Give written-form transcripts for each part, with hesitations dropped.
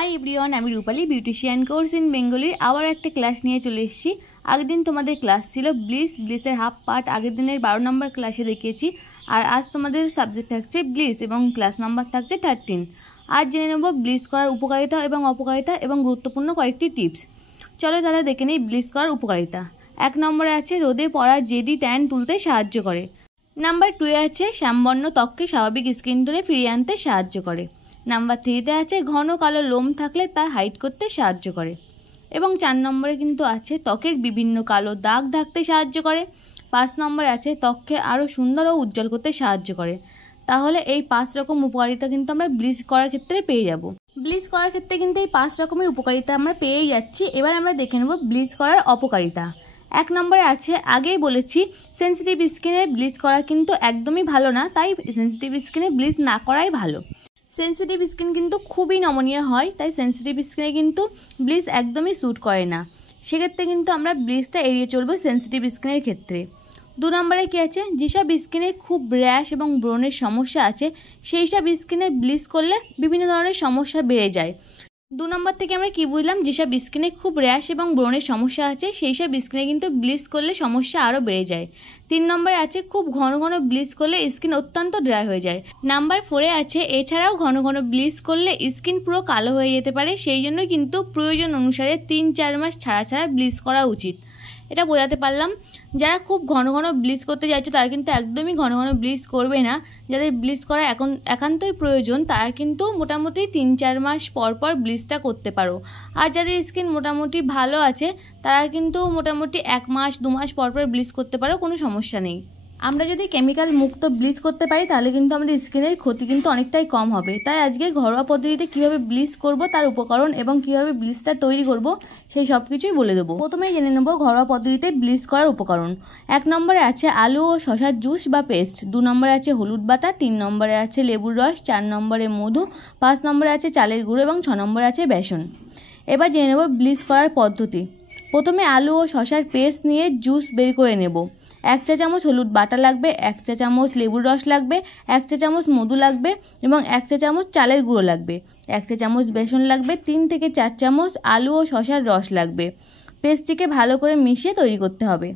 Hi everyone, আমি রূপালী beautician course in বেঙ্গলির আবার একটা ক্লাস নিয়ে চলে এসেছি। আগের দিন তোমাদের ক্লাস ছিল ব্লিসের হাফ পার্ট, আগের দিনের 12 নম্বর ক্লাসে দেখিয়েছি। আর আজ তোমাদের সাবজেক্ট থাকছে ব্লিস এবং ক্লাস নাম্বার থাকছে 13। আজ জেনে নেব ব্লিস করার উপকারিতা এবং অপকারিতা এবং গুরুত্বপূর্ণ কয়েকটি টিপস। চলো তাহলে দেখে নিই ব্লিস করার উপকারিতা। 1 নম্বরে আছে রোদে পড়া জেদি ট্যান তুলতে সাহায্য করে। নাম্বার 2 আছে শ্যামবর্ণ ত্বককে স্বাভাবিক স্কিন টোনে ফিরিয়ে আনতে সাহায্য করে। নাম্বার 3তে আছে ঘন কালো লোম থাকলে তা হাইড করতে সাহায্য করে। এবং 4 নম্বরে কিন্তু আছে ত্বকের বিভিন্ন কালো দাগ ঢাকতে সাহায্য করে। 5 নম্বরে আছে ত্বককে আরও সুন্দর ও উজ্জ্বল করতে সাহায্য করে। তাহলে এই 5 রকম উপকারিতা কিন্তু আমরা ব্লিচ করার ক্ষেত্রে পেয়ে যাব। ব্লিচ করার ক্ষেত্রে কিন্তু এই 5 রকমের উপকারিতা আমরা পেয়েই যাচ্ছি। এবার আমরা দেখে নেব ব্লিচ করার অপকারিতা। 1 নম্বরে আছে, আগেই বলেছি সেন্সিটিভ স্কিনে ব্লিচ করা কিন্তু একদমই ভালো না, তাই সেন্সিটিভ স্কিনে ব্লিচ না করাই ভালো। সেন্সিটিভ স্কিন কিন্তু খুবই নমনীয় হয়, তাই সেন্সিটিভ স্কিনে কিন্তু ব্লিচ একদমই স্যুট করে না। সেক্ষেত্রে কিন্তু আমরা ব্লিচটা এড়িয়ে চলবো সেন্সিটিভ স্কিনের ক্ষেত্রে। 2 নম্বরে কি আছে, যেসব স্কিনে খুব র্যাশ এবং ব্রণের সমস্যা আছে সেই সব স্কিনে ব্লিচ করলে বিভিন্ন ধরনের সমস্যা বেড়ে যায়। 2 নম্বর থেকে আমরা কি বুঝলাম, যেসব স্কিনে খুব র্যাশ এবং ব্রণের সমস্যা আছে সেই সব স্কিনে কিন্তু ব্লিচ করলে সমস্যা আরও বেড়ে যায়। 3 নম্বরে আছে খুব ঘন ঘন ব্লিচ করলে স্কিন অত্যন্ত ড্রাই হয়ে যায়। নাম্বার 4এ আছে এছাড়াও ঘন ঘন ব্লিচ করলে স্কিন পুরো কালো হয়ে যেতে পারে, সেই জন্য কিন্তু প্রয়োজন অনুসারে 3-4 মাস ছাড়া ছাড়া ব্লিচ করা উচিত। এটা বোঝাতে পারলাম। যারা খুব ঘন ঘন ব্লিচ করতে চাইছো তারা কিন্তু একদমই ঘন ঘন ব্লিচ করবে না। যাদের ব্লিচ করা একান্তই প্রয়োজন তারা কিন্তু মোটামুটি 3-4 মাস পর পর ব্লিচটা করতে পারো। আর যাদের স্কিন মোটামুটি ভালো আছে তারা কিন্তু মোটামুটি 1 মাস 2 মাস পর পর ব্লিচ করতে পারো, কোনো সমস্যা নেই। আমরা যদি কেমিক্যাল মুক্ত ব্লিচ করতে পারি তাহলে কিন্তু আমাদের স্কিনের ক্ষতি কিন্তু অনেকটাই কম হবে। তাই আজকে ঘরোয়া পদ্ধতিতে কিভাবে ব্লিচ করব, তার উপকরণ এবং কিভাবে ব্লিচটা তৈরি করব সেই সব কিছুই বলে দেবো। প্রথমেই জেনে নেব ঘরোয়া পদ্ধতিতে ব্লিচ করার উপকরণ। 1 নম্বরে আছে আলু ও শসার জুস বা পেস্ট। 2 নম্বরে আছে হলুদ বাটা। 3 নম্বরে আছে লেবুর রস। 4 নম্বরে মধু। 5 নম্বরে আছে চালের গুঁড়ো এবং 6 নম্বরে আছে বেসন। এবার জেনে নেব ব্লিচ করার পদ্ধতি। প্রথমে আলু ও শসার পেস্ট নিয়ে জুস বের করে নেব। 1 চা চামচ হলুদ বাটা লাগবে, 1 চা চামচ লেবুর রস লাগবে, 1 চা চামচ মধু লাগবে এবং 1 চা চামচ চালের গুঁড়ো লাগবে, 1 চা চামচ বেসন লাগবে, 3 থেকে 4 চামচ আলু ও শসার রস লাগবে। পেস্টটিকে ভালো করে মিশিয়ে তৈরি করতে হবে।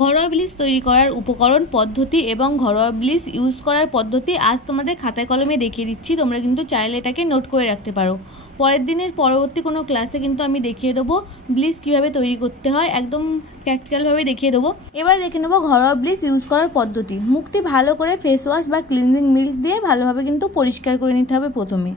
ঘরোয়া ব্লিচ তৈরি করার উপকরণ, পদ্ধতি এবং ঘরোয়া ব্লিচ ইউজ করার পদ্ধতি আজ তোমাদের খাতায় কলমে দেখিয়ে দিচ্ছি। তোমরা কিন্তু চাইলে এটাকে নোট করে রাখতে পারো। পরের দিনের পরবর্তী কোনো ক্লাসে কিন্তু আমি দেখিয়ে দেবো ব্লিচ কীভাবে তৈরি করতে হয়, একদম প্র্যাকটিক্যালভাবে দেখিয়ে দেবো। এবার দেখে নেবো ঘরোয়া ব্লিচ ইউজ করার পদ্ধতি। মুখটি ভালো করে ফেস ওয়াশ বা ক্লিনজিং মিল্ক দিয়ে ভালোভাবে কিন্তু পরিষ্কার করে নিতে হবে। প্রথমে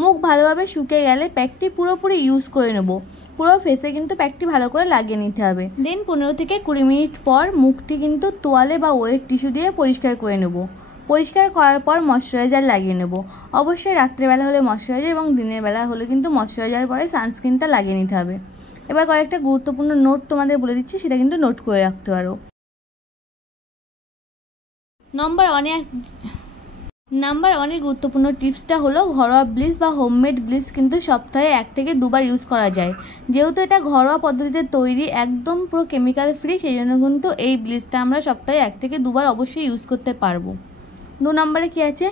মুখ ভালোভাবে শুকিয়ে গেলে প্যাকটি পুরোপুরি ইউজ করে নেব। পুরো ফেসে কিন্তু প্যাকটি ভালো করে লাগিয়ে নিতে হবে। দেন 15 থেকে 20 মিনিট পর মুখটি কিন্তু তোয়ালে বা ওয়েট টিস্যু দিয়ে পরিষ্কার করে নেব। পরিষ্কার করার পর ময়শ্চারাইজার লাগিয়ে নেব। অবশ্যই রাত্রেবেলা হলে ময়শ্চারাইজার এবং দিনের বেলা হলে কিন্তু ময়শ্চারাইজার পরে সানস্ক্রিনটা লাগিয়ে নিতে হবে। এবার কয়েকটা গুরুত্বপূর্ণ নোট তোমাদের বলে দিচ্ছি, সেটা কিন্তু নোট করে রাখতে পারো। নাম্বার 1 গুরুত্বপূর্ণ টিপসটা হলো ঘরোয়া ব্লিচ বা হোমমেড ব্লিচ কিন্তু সপ্তাহে 1 থেকে 2 বার ইউজ করা যায়। যেহেতু এটা ঘরোয়া পদ্ধতিতে তৈরি, একদম পুরো কেমিক্যাল ফ্রি, সেই জন্য কিন্তু এই ব্লিচটা আমরা সপ্তাহে 1 থেকে 2 বার অবশ্যই ইউজ করতে পারবো। 2 নম্বরে কি আছে,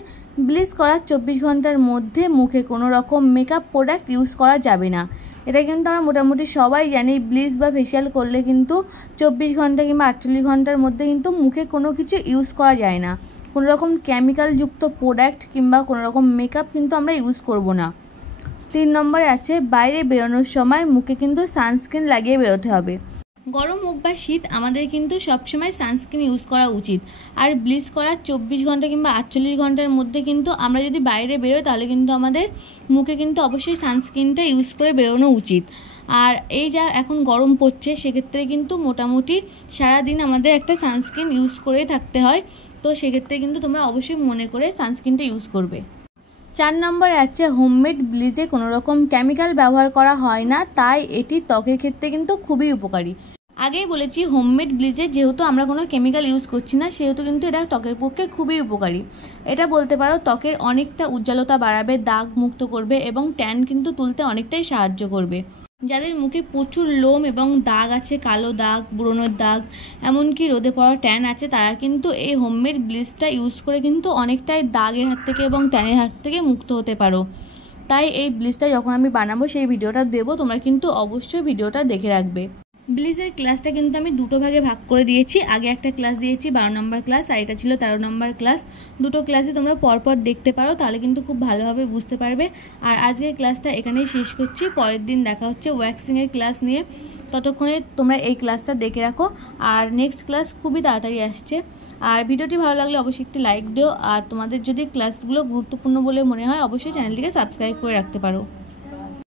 ব্লিচ করার 24 ঘন্টার মধ্যে মুখে কোনো রকম মেকআপ প্রোডাক্ট ইউজ করা যাবে না। এটা কিন্তু আমরা মোটামুটি সবাই জানি, ব্লিচ বা ফেশিয়াল করলে কিন্তু 24 ঘন্টা কিংবা 48 ঘন্টার মধ্যে কিন্তু মুখে কোনো কিছু ইউজ করা যায় না। কোনো রকম কেমিক্যালযুক্ত প্রোডাক্ট কিংবা কোনো রকম মেকআপ কিন্তু আমরা ইউজ করব না। 3 নম্বরে আছে বাইরে বেরোনোর সময় মুখে কিন্তু সানস্ক্রিন লাগিয়ে বেরোতে হবে। গরম হোক বা শীত আমাদের কিন্তু সবসময় সানস্ক্রিন ইউজ করা উচিত। আর ব্লিচ করার 24 ঘন্টা কিংবা 48 ঘন্টার মধ্যে কিন্তু আমরা যদি বাইরে বেরোই তাহলে কিন্তু আমাদের মুখে কিন্তু অবশ্যই সানস্ক্রিনটা ইউজ করে বেরোনো উচিত। আর এই যা এখন গরম পড়ছে সেক্ষেত্রে কিন্তু মোটামুটি সারাদিন আমাদের একটা সানস্ক্রিন ইউজ করেই থাকতে হয়। তো সেক্ষেত্রে কিন্তু তোমরা অবশ্যই মনে করে সানস্ক্রিনটা ইউজ করবে। 4 নম্বরে আছে হোমমেড ব্লিচে কোনো রকম কেমিক্যাল ব্যবহার করা হয় না, তাই এটি ত্বকের ক্ষেত্রে কিন্তু খুবই উপকারী। আগেই বলেছি হোমমেড ব্লিচে যেহেতু আমরা কোনো কেমিক্যাল ইউজ করছি না সেহেতু কিন্তু এটা ত্বকের পক্ষে খুবই উপকারী। এটা বলতে পারো ত্বকের অনেকটা উজ্জ্বলতা বাড়াবে, দাগ মুক্ত করবে এবং ট্যান কিন্তু তুলতে অনেকটাই সাহায্য করবে। যাদের মুখে প্রচুর লোম এবং দাগ আছে, কালো দাগ, ব্রণের দাগ, এমনকি রোদে পড়া ট্যান আছে, তারা কিন্তু এই হোমমেড ব্লিচটা ইউজ করে কিন্তু অনেকটাই দাগের হাত থেকে এবং ট্যানের হাত থেকে মুক্ত হতে পারো। তাই এই ব্লিচটা যখন আমি বানাবো সেই ভিডিওটা দেবো, তোমরা কিন্তু অবশ্যই ভিডিওটা দেখে রাখবে। ব্লিচের ক্লাসটা কিন্তু আমি দুটো ভাগে ভাগ করে দিয়েছি। আগে একটা ক্লাস দিয়েছি 12 নম্বর ক্লাস, আর এটা ছিল 13 নম্বর ক্লাস। দুটো ক্লাসে তোমরা পরপর দেখতে পারো, তাহলে কিন্তু খুব ভালোভাবে বুঝতে পারবে। আর আজকের ক্লাসটা এখানেই শেষ করছি, পরের দিন দেখা হচ্ছে ওয়্যাক্সিংয়ের ক্লাস নিয়ে। ততক্ষণে তোমরা এই ক্লাসটা দেখে রাখো, আর নেক্সট ক্লাস খুবই তাড়াতাড়ি আসছে। আর ভিডিওটি ভালো লাগলে অবশ্যই একটি লাইক দিও, আর তোমাদের যদি ক্লাসগুলো গুরুত্বপূর্ণ বলে মনে হয় অবশ্যই চ্যানেলটিকে সাবস্ক্রাইব করে রাখতে পারো।